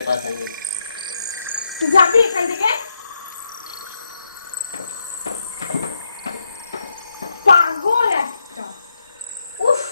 তুই যাবি এখান থেকে? পাগল একটা। উফ,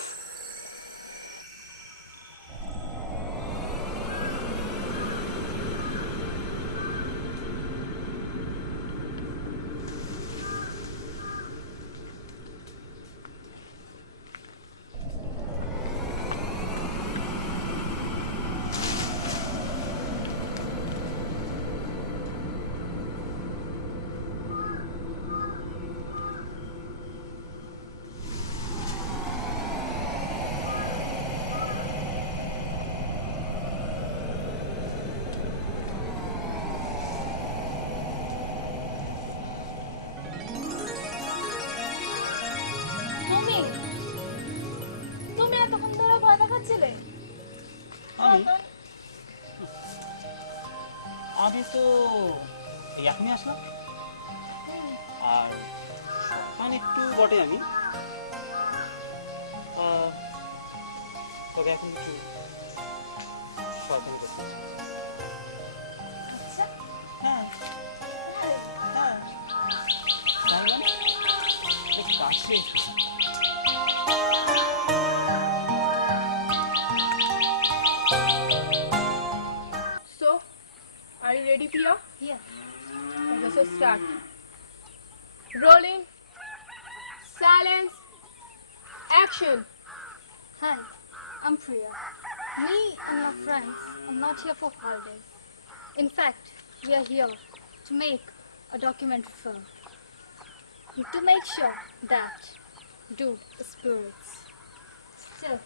তুমি তুমি এতক্ষণ ধরে ভয় দেখাচ্ছিলে? আমি আমি তো এখনই আসলাম। আর শয়তান একটু বটে আমি, তবে এখন একটু শয়তানি করতে চাই। আচ্ছা, হ্যাঁ হ্যাঁ, তাই মানে একটু কাছে এসো। so are you ready, Pia? Yeah. Okay, so start. Rolling. Silence. Action. Hi, I'm Priya. Me and my friends are not here for holidays. In fact, we are here to make a documentary film. To make sure that the spirits still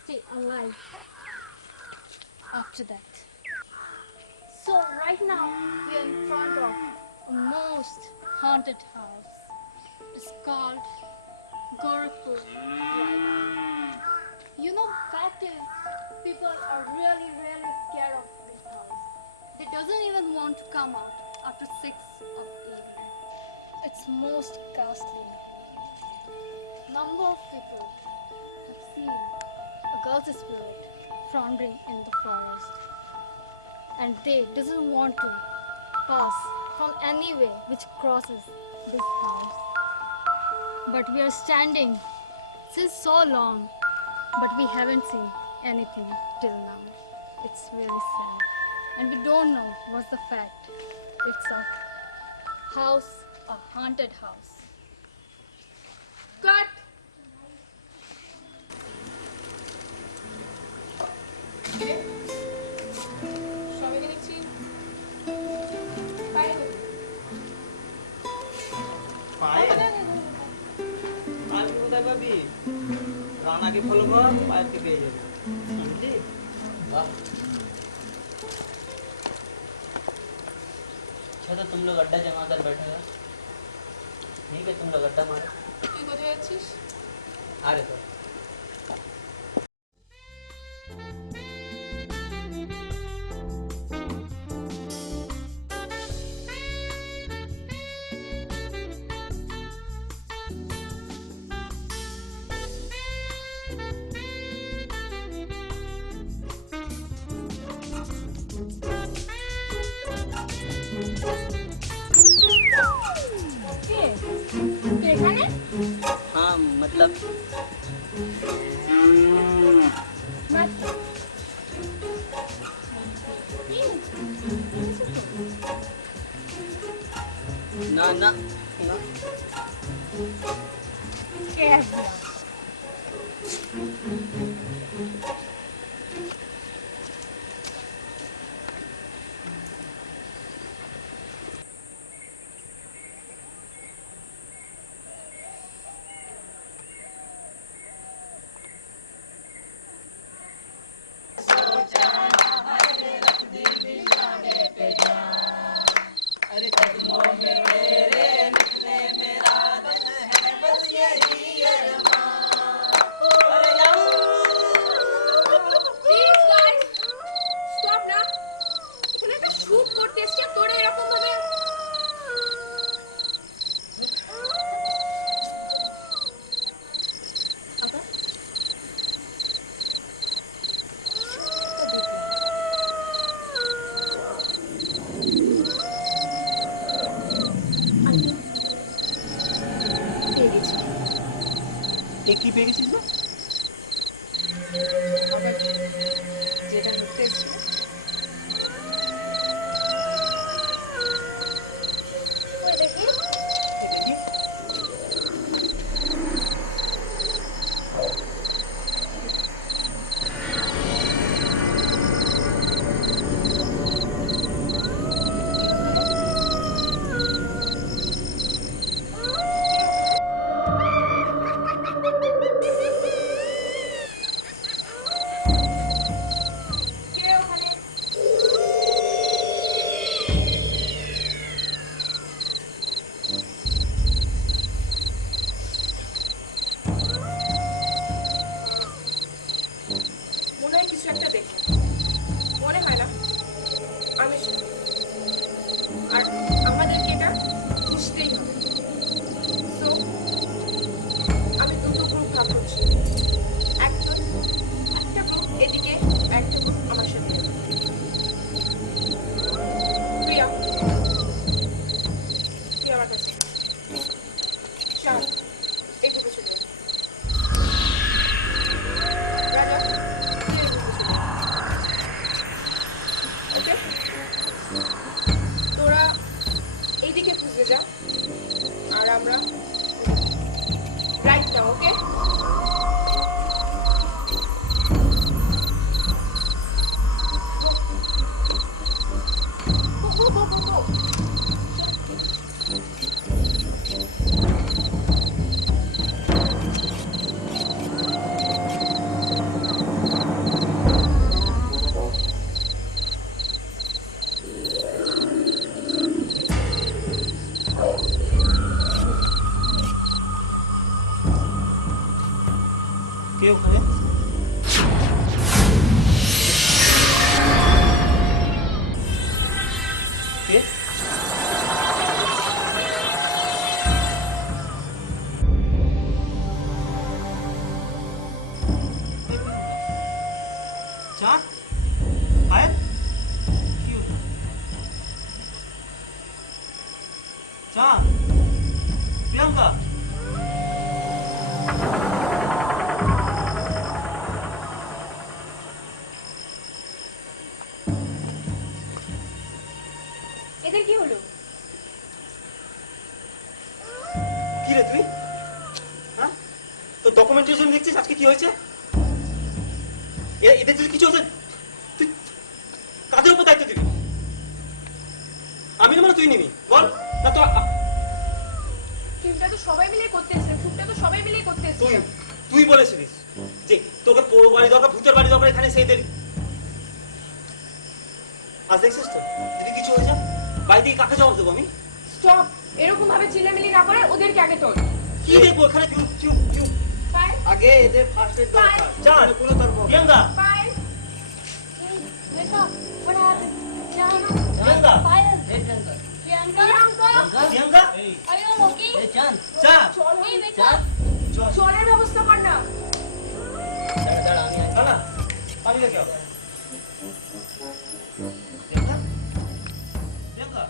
stay alive after that. So right now we are in front of a most haunted house. It's called Gorakhpur. You know, fact is, people are really scared of this house. They doesn't even want to come out after 6 of evening. It's most ghastly. Number of people have seen a girl's spirit floundering in the forest, and they doesn't want to pass from any way which crosses this house. But we are standing since so long, but we haven't seen anything till now. It's really sad. And we don't know what's the fact. It's a haunted house. Cut. সবাইকে দেখছি পায়ে পায়ে আর কোথায় পাবি? রানাকে follow কর, পায়েরকে পেয়ে যাবে। বুঝলি? वाह। अच्छा तो तुम लोग अड्डा जमा कर बैठे हो। ठीक है, तुम लोग अड्डा मारो। তুই কোথায় যাচ্ছিস? अरे तो কে? তুই এখানে? हाँ मतलब বাট ना ना ना কে আসবে? কি পেয়ে গেছিস না? আবার কি? যেটা ঘুরতে এসেছিল। ওই দেখি দেখি কে ওখানে? মনে হয় কিছু একটা দেখে। মনে হয় না। আমি sure। আর আমাদেরকে এটা বুঝতেই হবে। So, আমি দুটো গ্রুপ ভাগ করছি। একটা গ্রুপ এদিকে, একটা গ্রুপ আমার সাথে। প্রিয়া, তুই আমার কাছে। চার, এই গ্রুপে চলে যা। রাজা, তুই এই গ্রুপে চলে যা। ওকে? তোরা এইদিকে খুঁজে যা আর আমরা রাইট নাও, ওকে? Go, go, go, go, go. কে ওখানে? কে? চাঁদ? পায়েল? কি হলো? চাঁদ? প্রিয়াঙ্কা? এদের কি হলো? কি রে তুই? হ্যাঁ? তোর ডকুমেন্টেশন দেখছিস আজকে কি হয়েছে? এদের যদি কিছু হয়েছে তুই কাদের উপর দায়িত্ব দিবি? আমি না মানে তুই নিবি বল না তো টিমটা তো সবাই মিলে করতে এসেছিলাম, শুটটা তো সবাই মিলে করতে তুই এসেছিলাম। তুই বলেছিলিস যে তোকে পোড়ো বাড়ি দরকার ভূতের বাড়ি দরকার এখানে সেই দেরি আজ দেখছিস তো যদি কিছু হয়ে যায় বাড়ি থেকে কাকে জবাব দেবো আমি? স্টপ, এরকম ভাবে চিল্লামিলি না করে ওদেরকে আগে তোল। কি দেখবো এখানে চুপ চুপ চুপ পায়েল, আগে এদের ফার্স্ট এড দরকার চাঁদ এখানে কোনো তর্ক হবে না। Priyanka Payel, Hey, wake up. What happened? Jana, Priyanka Payal, এই Priyanka Priyanka, Priyanka are you all okay? এই চাঁদ চাঁদ চল, Hey, wake চাঁদ up. জলের ব্যবস্থা কর না। দাঁড়া দাঁড়া আমি আসছি। না পানি লেগে হবে প্রিয়াঙ্কা প্রিয়াঙ্কা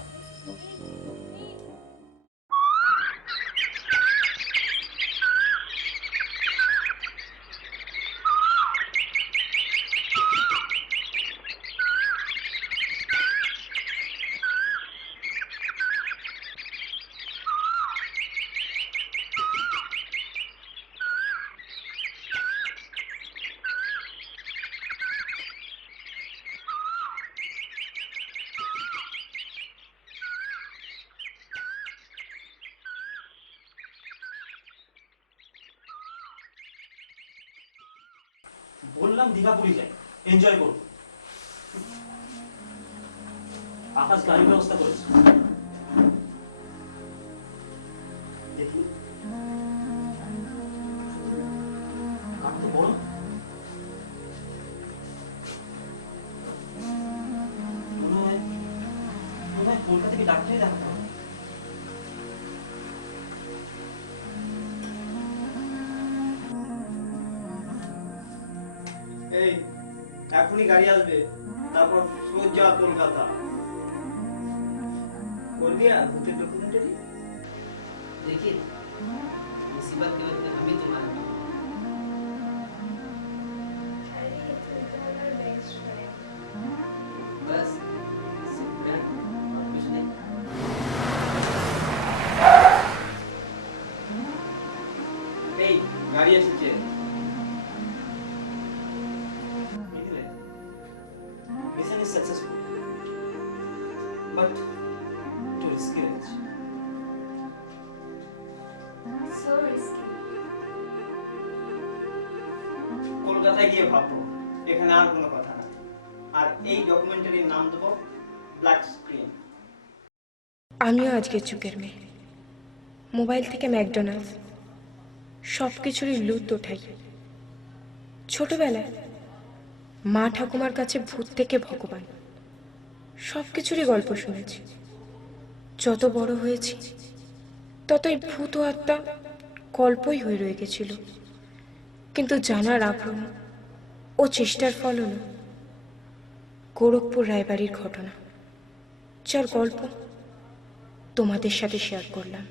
বললাম দীঘা পুরী যাই এনজয় করব আকাশ গাড়ির ব্যবস্থা করেছে দেখি কার তো বড় মনে হয় কলকাতা থেকে ডাক্তারই দেখাতে হবে এই এখনই গাড়ি আসবে তারপর সোজা কলকাতা করবি আর ভূতের ডকুমেন্টারি देखिए मुसीबत के वक्त में हम ही तुम्हारे বাট একটু রিস্কি আছে। So risky. কলকাতায় গিয়ে ভাববো, এখানে আর কোনো কথা না। আর এই ডকুমেন্টারির নাম দেবো ব্ল্যাক স্ক্রিন। আমিও আজকে যুগের মেয়ে। মোবাইল থেকে ম্যাকডোনাল্ডস সব কিছুরই লুৎ ওঠাই। ছোটবেলায় মা ঠাকুমার কাছে ভূত থেকে ভগবান সব কিছুরই গল্প শুনেছি। যত বড় হয়েছি ততই ভূত ও আত্মা গল্পই হয়ে রয়ে গেছিল। কিন্তু জানার আগ্রহ ও চেষ্টার ফল হল গোরখপুর রায়বাড়ির ঘটনা, যার গল্প তোমাদের সাথে শেয়ার করলাম।